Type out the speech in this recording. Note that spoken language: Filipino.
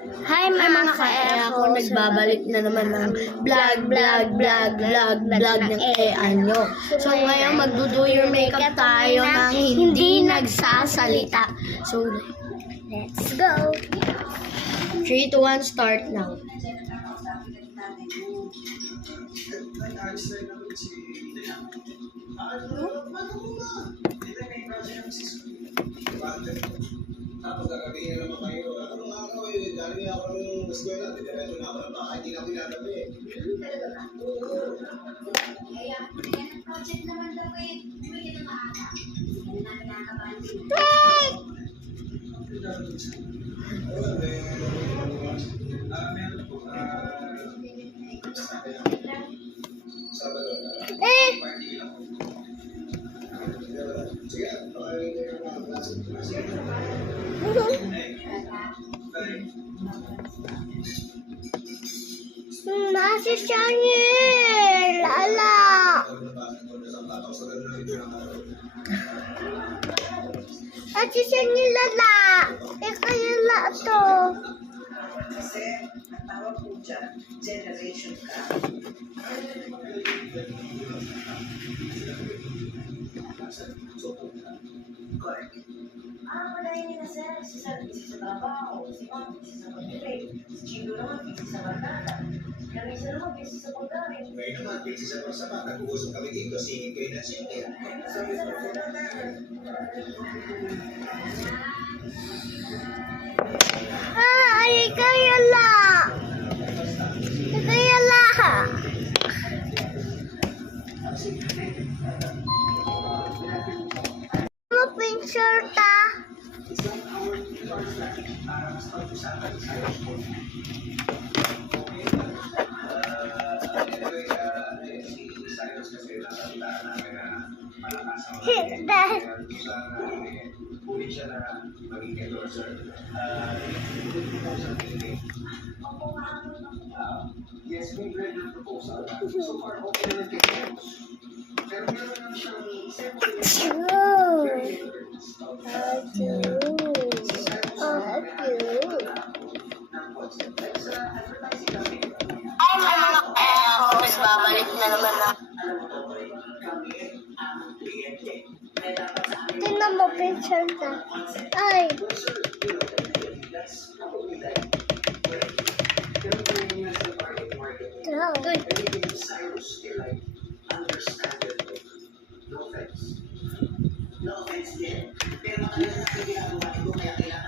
Hi mga ka-Eko, nagbabalik na naman ng vlog ng Anyo. So ngayon magdo-do your makeup tayo ng hindi nagsasalita. So Let's go! 3, 2, 1, start now. Tapos gagabihin naman kayo. Anong araw eh, dali ako ng eskwela, diretso na ako ng bahay, hindi na pinagabi. Kaya, ang project naman daw eh, hindi na maaga. Hindi na kinakabahan din. Sabado na. Sige, Nasi Shangir! Lala! Nasi Shangir lala! Ikayala to! Kasi, ang tawag po dyan, generation ka. Correct. Dahil nila sir, si Sir busy sa trabaho, si Ma'am busy sa pag-trade, si Chido naman busy sa barkada, kami isa naman busy sa pagkain. ngayon naman, kasi sa pagsama, nag-uusap kami dito, singin kayo na singin. Ikayala! Ikayala! Ano picture ta? Hit that. Yes, we read your proposal. So far, okay naman kayo. Pero meron lang siyang Hi mga ka-Eko, nagbabalik na naman ng Tingnan mo picture ta. Ay! No offense din. Pero matagal na ginagawa ito, kaya kailangan